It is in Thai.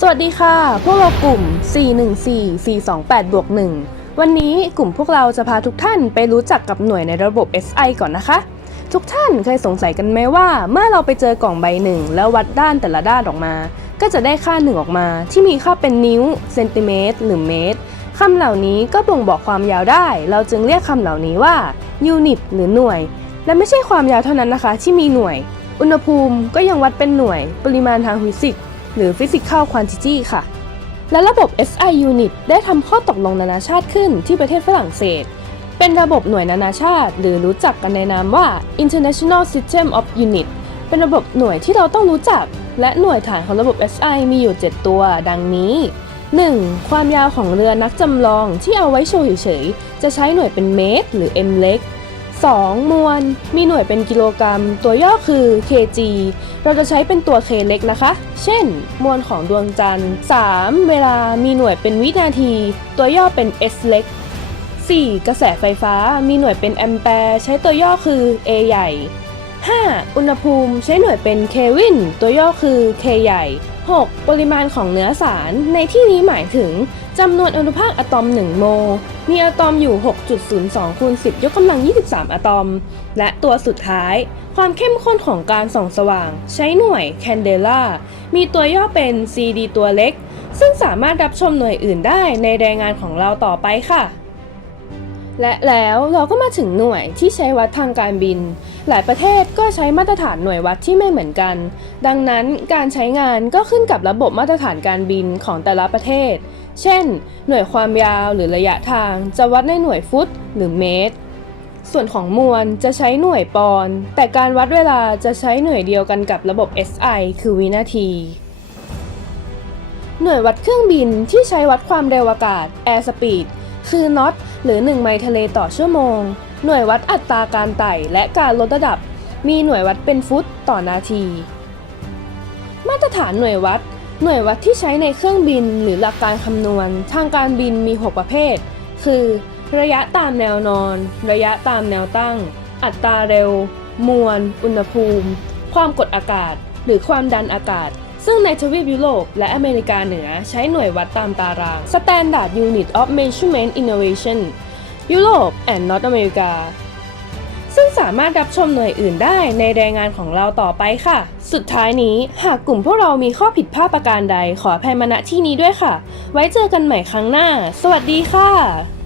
สวัสดีค่ะ พวกเรากลุ่ม 414-428บวก1วันนี้กลุ่มพวกเราจะพาทุกท่านไปรู้จักกับหน่วยในระบบ SI ก่อนนะคะ ทุกท่านเคยสงสัยกันไหมว่า เมื่อเราไปเจอกล่องใบหนึ่ง แล้ววัดด้านแต่ละด้านออกมา ก็จะได้ค่าหนึ่งออกมา ที่มีค่าเป็นนิ้วเซนติเมตรหรือเมตรคำเหล่านี้ก็บ่งบอกความยาวได้ เราจึงเรียกคำเหล่านี้ว่ายูนิตหรือหน่วย และไม่ใช่ความยาวเท่านั้นนะคะ ที่มีหน่วย อุณหภูมิก็ยังวัดเป็นหน่วย ปริมาณทางฟิสิกส์ หรือ Physical Quantity ค่ะ และระบบ SI Unit ได้ทำข้อตกลงนานาชาติขึ้นที่ประเทศฝรั่งเศส เป็นระบบหน่วยนานาชาติ หรือรู้จักกันในนามว่า International System of Unit เป็นระบบหน่วยที่เราต้องรู้จัก และหน่วยฐานของระบบ SI มีอยู่ 7 ตัว ดังนี้ 1. ความยาวของเรือนักจำลองที่เอาไว้โชว์เฉยๆจะใช้หน่วยเป็นเมตร หรือ m เล็ก 2. มวล มีหน่วยเป็นกิโลกรัม ตัวย่อคือ kg เราจะใช้เป็นตัว k เล็กนะคะ เช่น มวลของดวงจันทร์ 3. เวลา มีหน่วยเป็นวินาที ตัวย่อเป็น s เล็ก 4. กระแสไฟฟ้า มีหน่วยเป็นแอมแปร์ ใช้ตัวย่อคือ a ใหญ่ 5. อุณหภูมิใช้หน่วยเป็นเควินตัวย่อคือ k ใหญ่ 6. ปริมาณของเนื้อสาร ในที่นี้หมายถึงจำนวนอนุภาคอะตอม 1 โมลมีอะตอมอยู่ 6.02คูณ10 ยกกำลัง 23 อะตอม และตัวสุดท้าย ความเข้มข้นของการส่องสว่าง ใช้หน่วย Candela มีตัวย่อเป็น CD ตัวเล็ก ซึ่งสามารถรับชมหน่วยอื่นได้ในรายงานของเราต่อไปค่ะ และแล้วเราก็มาถึงหน่วยที่ใช้วัดทางการบิน หลายประเทศก็ใช้มาตรฐานหน่วยวัดที่ไม่เหมือนกัน ดังนั้นการใช้งานก็ขึ้นกับระบบมาตรฐานการบินของแต่ละประเทศ เช่น หน่วยความยาวหรือระยะทางจะวัดในหน่วยฟุตหรือเมตร ส่วนของมวลจะใช้หน่วยปอนด์แต่การวัดเวลาจะใช้หน่วยเดียวกันกับระบบ SI คือวินาทีหน่วยวัดเครื่องบินที่ใช้วัดความเร็วอากาศ Air Speed คือ knot หรือ 1 ไมล์ทะเลต่อชั่วโมง หน่วยวัดอัตราการไต่และการลดระดับ มีหน่วยวัดเป็นฟุตต่อนาที มาตรฐานหน่วยวัด หน่วยวัดที่ใช้ในเครื่องบินหรือหลักการคำนวณ ทางการบินมี 6 ประเภท คือ ระยะตามแนวนอน ระยะตามแนวตั้ง อัตราเร็ว มวล อุณหภูมิ ความกดอากาศ หรือความดันอากาศ ซึ่งในทวีปยุโรปและอเมริกาเหนือใช้หน่วยวัดตามตาราง Standard Unit of Measurement Innovation ยุโรป and North America ซึ่งสามารถรับชมหน่วยอื่นได้ในรายงานของเราต่อไปค่ะ สุดท้ายนี้หากกลุ่มพวกเรามีข้อผิดพลาดประการใดขออภัยมาณที่นี้ด้วยค่ะ ไว้เจอกันใหม่ครั้งหน้า สวัสดีค่ะ